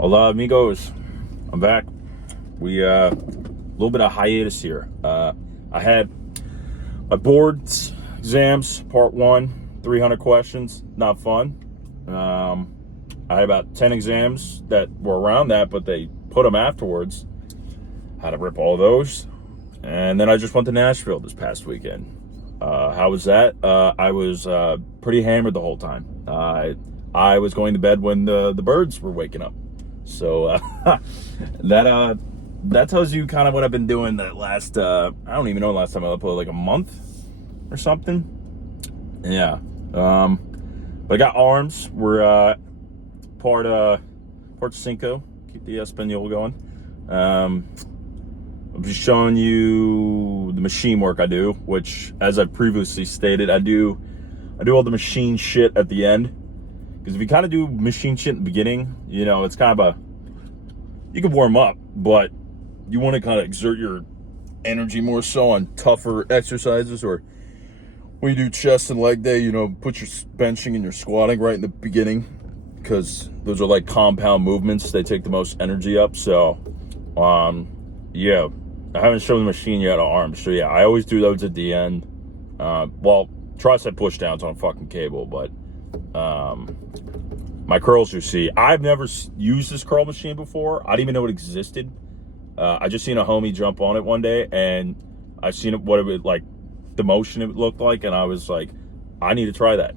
Hola amigos, I'm back. We a little bit of hiatus here. I had my boards exams, part 1, 300 questions, not fun. I had about 10 exams that were around that, but they put them afterwards. Had to rip all those. And then I just went to Nashville this past weekend. How was that? I was pretty hammered the whole time. I was going to bed when the birds were waking up. So that tells you kind of what I've been doing that last, I don't even know the last time I uploaded, like a month or something. Yeah. But I got arms. We're part cinco. Keep the Espanol going. I'm just showing you the machine work I do, which, as I've previously stated, I do all the machine shit at the end. Because if you kind of do machine shit in the beginning, you know, it's kind of you can warm up, but you want to kind of exert your energy more so on tougher exercises, or when you do chest and leg day, you know, put your benching and your squatting right in the beginning, because those are like compound movements. They take the most energy up. So, yeah, I haven't shown the machine yet on arms. So yeah, I always do those at the end. Well, tricep push downs on fucking cable, but my curls, you see, I've never used this curl machine before. I didn't even know it existed. I just seen a homie jump on it one day, and I seen it, what it would, like, the motion it looked like, and I was like, I need to try that.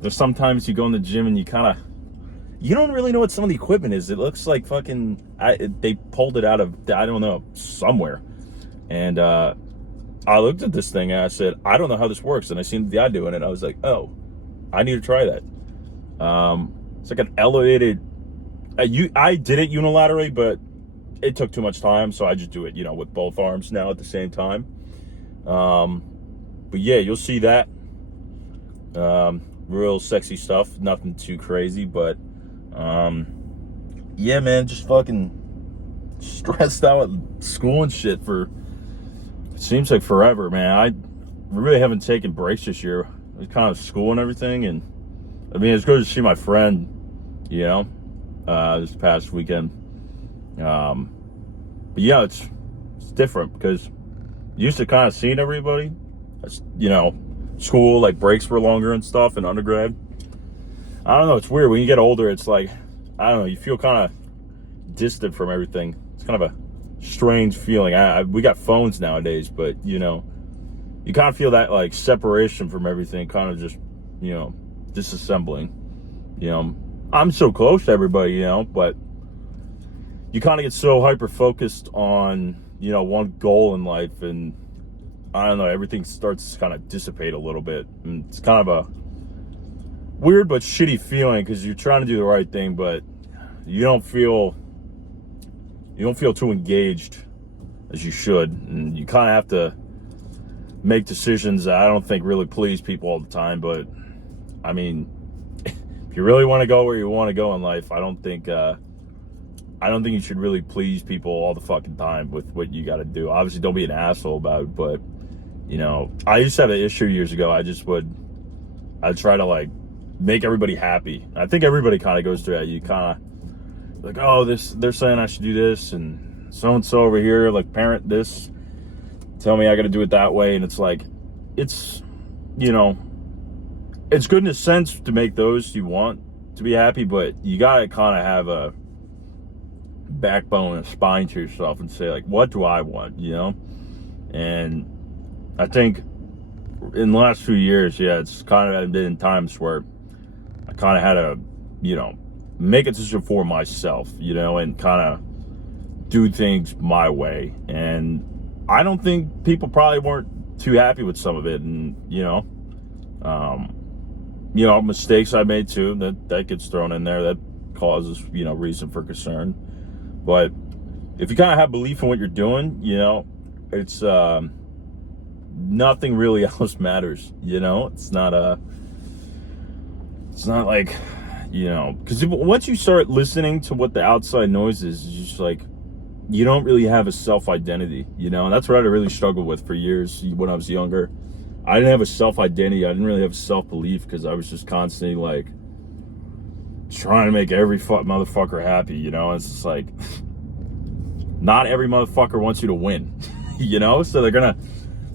There's sometimes you go in the gym and you don't really know what some of the equipment is. It looks like fucking, they pulled it out of, I don't know, somewhere. And I looked at this thing and I said, I don't know how this works. And I seen the guy doing it, and I was like, oh, I need to try that. It's like an elevated, I did it unilaterally, but it took too much time, so I just do it, you know, with both arms now at the same time. But yeah, you'll see that. Real sexy stuff, nothing too crazy, but yeah, man, just fucking stressed out at school and shit for, it seems like forever, man. I really haven't taken breaks this year. It's kind of school and everything, and I mean, it's good to see my friend, you know, this past weekend. But yeah, it's different because used to kind of seeing everybody, you know, school, like breaks were longer and stuff in undergrad. I don't know, it's weird. When you get older, it's like, I don't know, you feel kind of distant from everything. It's kind of a strange feeling. We got phones nowadays, but, you know, you kind of feel that, like, separation from everything, kind of just, you know, disassembling. You know, I'm so close to everybody, you know, but you kind of get so hyper focused on, you know, one goal in life, and I don't know, everything starts to kind of dissipate a little bit, and it's kind of a weird but shitty feeling, because you're trying to do the right thing, but you don't feel too engaged as you should, and you kind of have to make decisions that I don't think really please people all the time. But I mean, if you really want to go where you want to go in life, I don't think you should really please people all the fucking time with what you got to do. Obviously, don't be an asshole about it, but, you know, I used to have an issue years ago. I'd try to, like, make everybody happy. I think everybody kind of goes through that. You kind of, like, oh, they're saying I should do this, and so-and-so over here, like, parent this, tell me I got to do it that way. And it's like, it's, you know, it's good in a sense to make those you want to be happy, but you got to kind of have a backbone and spine to yourself and say, like, what do I want, you know? And I think in the last few years, yeah, it's kind of been times where I kind of had to, you know, make a decision for myself, you know, and kind of do things my way. And I don't think people probably weren't too happy with some of it, and, you know, mistakes I made too, that gets thrown in there, that causes, you know, reason for concern. But if you kind of have belief in what you're doing, you know, it's nothing really else matters, you know. It's not like, you know, because once you start listening to what the outside noise is, it's just like, you don't really have a self-identity, you know. And that's what I really struggled with for years when I was younger. I didn't have a self-identity. I didn't really have self-belief, because I was just constantly like, trying to make every motherfucker happy, you know? It's just like, not every motherfucker wants you to win, you know? So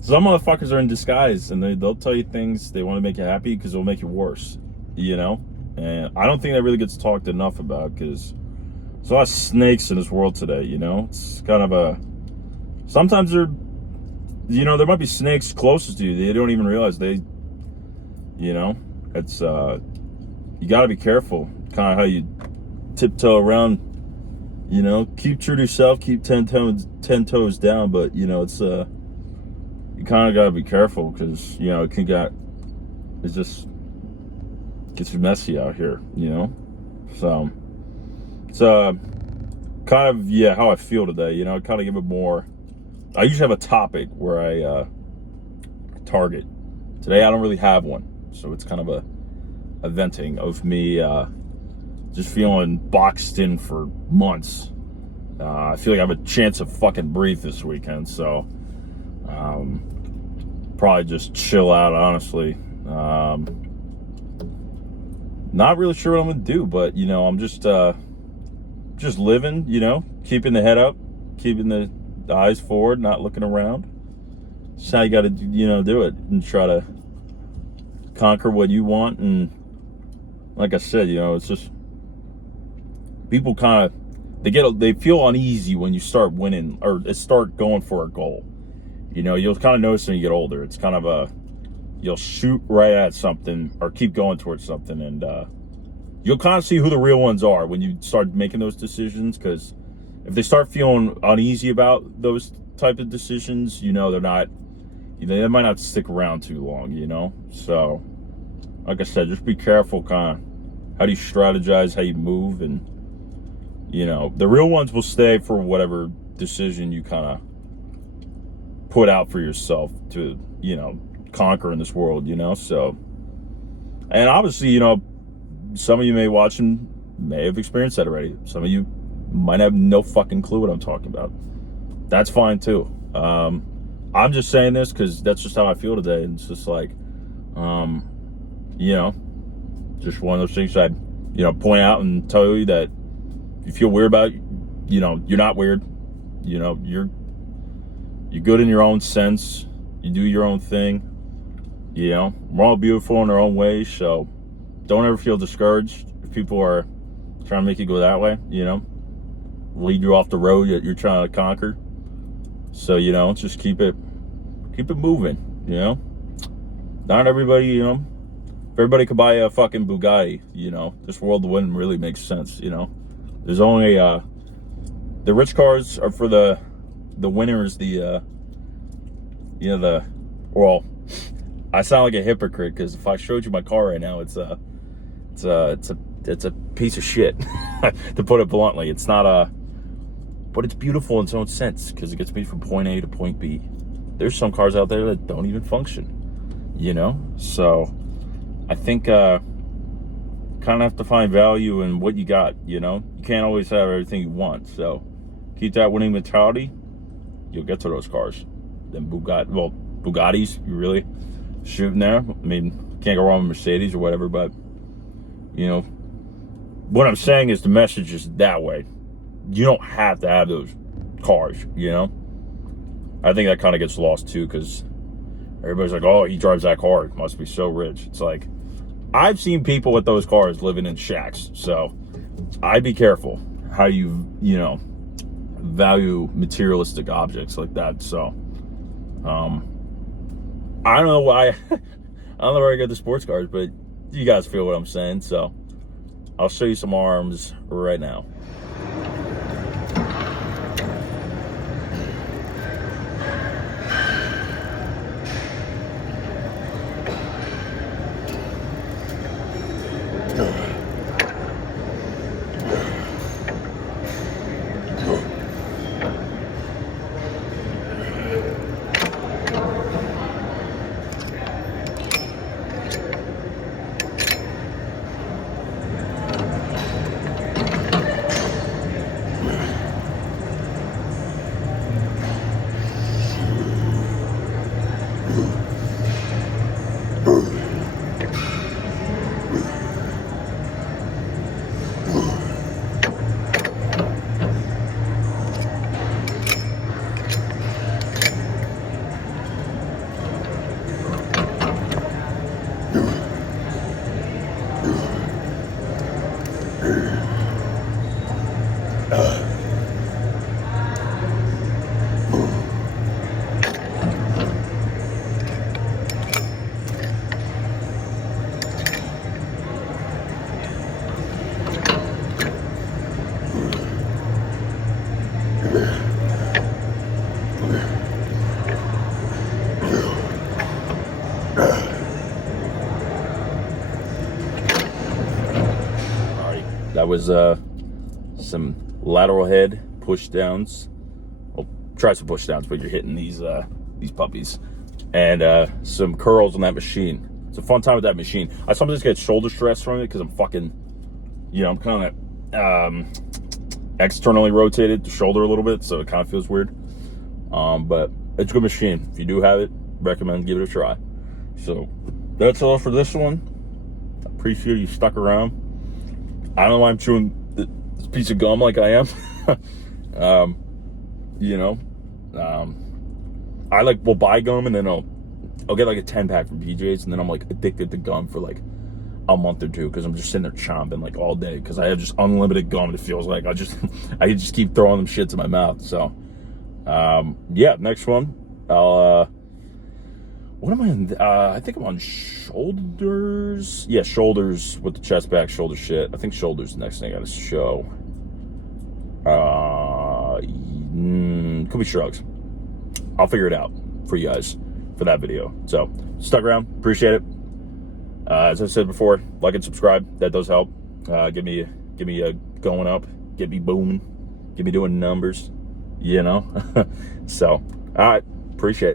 some motherfuckers are in disguise, and they'll tell you things they want to make you happy because it'll make you worse, you know? And I don't think that really gets talked enough about, because there's a lot of snakes in this world today, you know? It's kind of sometimes there might be snakes closest to you. They don't even realize you know? It's, you got to be careful, kind of how you tiptoe around, you know? Keep true to yourself, keep 10 toes down, but, you know, it's, you kind of got to be careful, because, you know, it just gets messy out here, you know? So, it's kind of, yeah, how I feel today, you know? Kind of give it more. I usually have a topic where I target. Today I don't really have one, so it's kind of a venting of me just feeling boxed in for months. I feel like I have a chance to fucking breathe this weekend, so probably just chill out, honestly. Not really sure what I'm gonna do, but, you know, I'm just living, you know, keeping the head up, keeping the eyes forward, not looking around. That's how you gotta, you know, do it, and try to conquer what you want. And like I said, you know, it's just, people kind of, they feel uneasy when you start winning or start going for a goal. You know, you'll kind of notice when you get older, it's kind of you'll shoot right at something or keep going towards something, and you'll kind of see who the real ones are when you start making those decisions. Because if they start feeling uneasy about those type of decisions, you know, they might not stick around too long, you know? So, like I said, just be careful, kind of, how do you strategize, how you move, and, you know, the real ones will stay for whatever decision you kind of put out for yourself to, you know, conquer in this world, you know? So, and obviously, you know, some of you may have experienced that already. Some of you might have no fucking clue what I'm talking about. That's fine too. I'm just saying this because that's just how I feel today. And it's just like, you know, just one of those things I'd, you know, point out and tell you that if you feel weird about it, you know, you're not weird. You know, you're good in your own sense. You do your own thing. You know, we're all beautiful in our own ways. So don't ever feel discouraged if people are trying to make you go that way, you know, lead you off the road that you're trying to conquer. So, you know, just keep it moving, you know. Not everybody, you know, if everybody could buy a fucking Bugatti, you know, this world wouldn't really make sense, you know. There's only, the rich cars are for the winners, well, I sound like a hypocrite, because if I showed you my car right now, it's a piece of shit, to put it bluntly. It's not but it's beautiful in its own sense, because it gets me from point A to point B. There's some cars out there that don't even function, you know? So I think kind of have to find value in what you got, you know? You can't always have everything you want. So keep that winning mentality. You'll get to those cars. Then Bugattis, you really shooting there. I mean, can't go wrong with Mercedes or whatever, but, you know, what I'm saying is the message is that way. You don't have to have those cars, you know? I think that kind of gets lost too, because everybody's like, oh, he drives that car, it must be so rich. It's like, I've seen people with those cars living in shacks, so I'd be careful how you know, value materialistic objects like that. So I don't know why I don't know where I got the sports cars, but you guys feel what I'm saying. So I'll show you some arms right now. was some lateral head push downs. Well, try some push downs, but you're hitting these puppies, and some curls on that machine. It's a fun time with that machine. I sometimes get shoulder stress from it because I'm fucking, I'm kind of externally rotated the shoulder a little bit, so it kind of feels weird. But it's a good machine. If you do have it, recommend give it a try. So that's all for this one. I appreciate you stuck around. I don't know why I'm chewing this piece of gum like I am. I will buy gum, and then I'll get like a 10-pack from BJ's, and then I'm like addicted to gum for like a month or two because I'm just sitting there chomping like all day because I have just unlimited gum. It feels like I just keep throwing them shits in my mouth. So yeah, next one I'll what am I in? I think I'm on shoulders. Yeah, shoulders with the chest back shoulder shit. I think shoulders is the next thing I gotta show. Could be shrugs. I'll figure it out for you guys for that video. So stuck around, appreciate it. As I said before, like and subscribe. That does help. Get me going up, get me booming, get me doing numbers. So, all right, appreciate it.